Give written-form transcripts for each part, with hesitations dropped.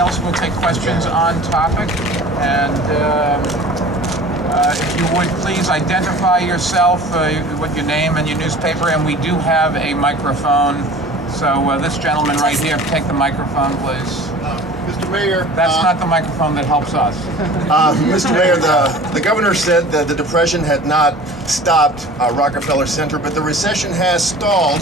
else will take questions on topic. And if you would please identify yourself, with your name and your newspaper, and we do have a microphone. So this gentleman right here, take the microphone, please. Mr. Mayor. That's not the microphone that helps us. Mr. Mayor, the governor said that the Depression had not stopped Rockefeller Center, but the recession has stalled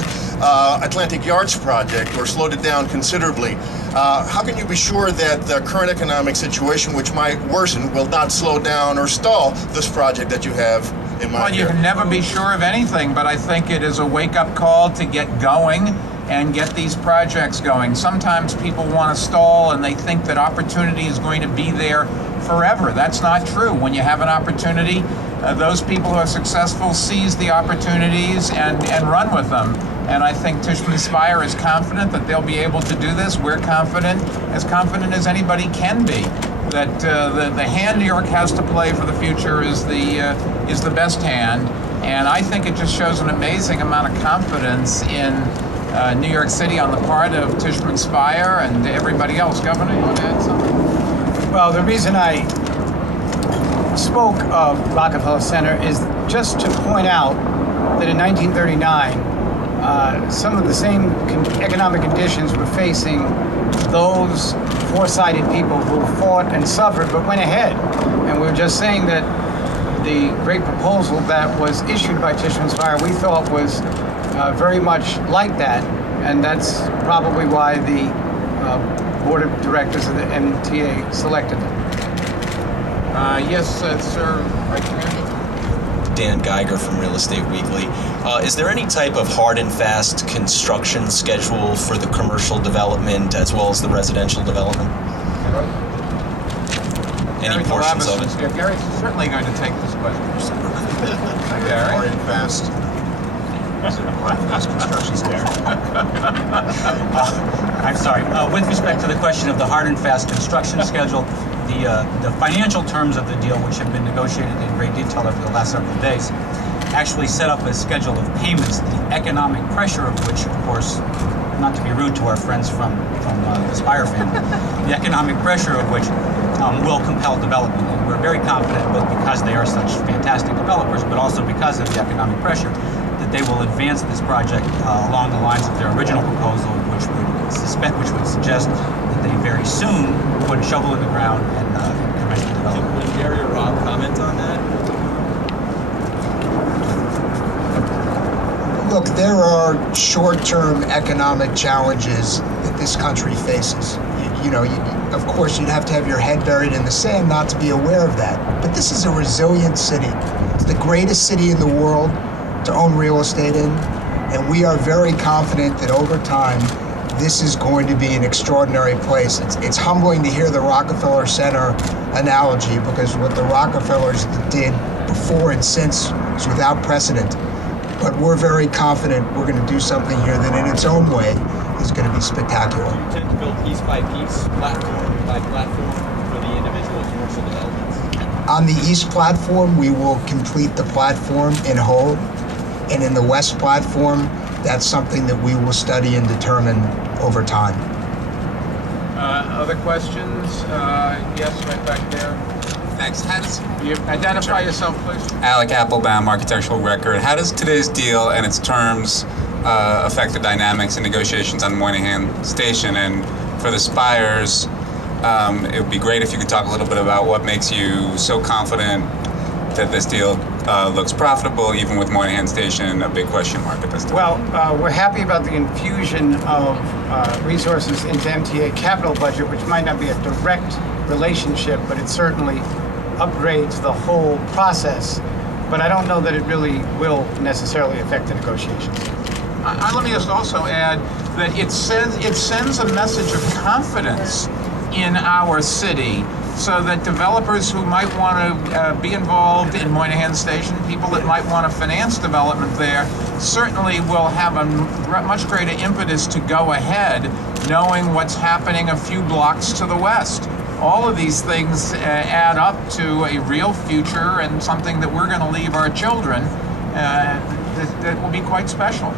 Atlantic Yards project or slowed it down considerably. How can you be sure that the current economic situation, which might worsen, will not slow down or stall this project that you have in mind? Well, you can never be sure of anything, but I think it is a wake-up call to get going and get these projects going. Sometimes people want to stall and they think that opportunity is going to be there forever. That's not true. When you have an opportunity, those people who are successful seize the opportunities and run with them. And I think Tishman Speyer is confident that they'll be able to do this. We're confident as anybody can be, that the hand New York has to play for the future is the best hand. And I think it just shows an amazing amount of confidence in New York City on the part of Tishman Speyer and everybody else. Governor, you want to add something? Well, the reason I spoke of Rockefeller Center is just to point out that in 1939, some of the same economic conditions were facing those foresighted people who fought and suffered but went ahead. And we were just saying that the great proposal that was issued by Tishman Speyer we thought was very much like that, and that's probably why the board of directors of the MTA selected them. Yes, sir, right here. Dan Geiger from Real Estate Weekly. Is there any type of hard and fast construction schedule for the commercial development as well as the residential development? Any portions of it? Yeah, Gary's certainly going to take this question. Gary? Hard and fast. Construction schedule. I'm sorry. With respect to the question of the hard and fast construction schedule, the financial terms of the deal, which have been negotiated in great detail over the last several days, actually set up a schedule of payments, the economic pressure of which, of course, not to be rude to our friends from the Speyer family, the economic pressure of which will compel development. And we're very confident, both because they are such fantastic developers, but also because of the economic pressure, that they will advance this project along the lines of their original proposal, which would suggest that they very soon put a shovel in the ground and commence the development. Would Gary or Rob comment on that? Look, there are short-term economic challenges that this country faces. Of course, you'd have to have your head buried in the sand not to be aware of that. But this is a resilient city. It's the greatest city in the world to own real estate in, and we are very confident that over time, this is going to be an extraordinary place. It's humbling to hear the Rockefeller Center analogy, because what the Rockefellers did before and since is without precedent. But we're very confident we're going to do something here that in its own way is going to be spectacular. Do you intend to build piece by piece, platform by platform for the individual commercial developments? On the east platform, we will complete the platform in whole. And in the west platform, that's something that we will study and determine over time. Other questions? Yes, right back there. Thanks. You identify yourself, please. Alec Applebaum, Architectural Record. How does today's deal and its terms affect the dynamics and negotiations on Moynihan Station? And for the Speyers, it would be great if you could talk a little bit about what makes you so confident that this deal looks profitable, even with Moynihan Station a big question mark at this time. Well, we're happy about the infusion of resources into MTA capital budget, which might not be a direct relationship, but it certainly upgrades the whole process. But I don't know that it really will necessarily affect the negotiations. Let me just also add that it sends a message of confidence in our city, so that developers who might want to be involved in Moynihan Station, people that might want to finance development there, certainly will have a much greater impetus to go ahead, knowing what's happening a few blocks to the west. All of these things add up to a real future and something that we're going to leave our children that will be quite special.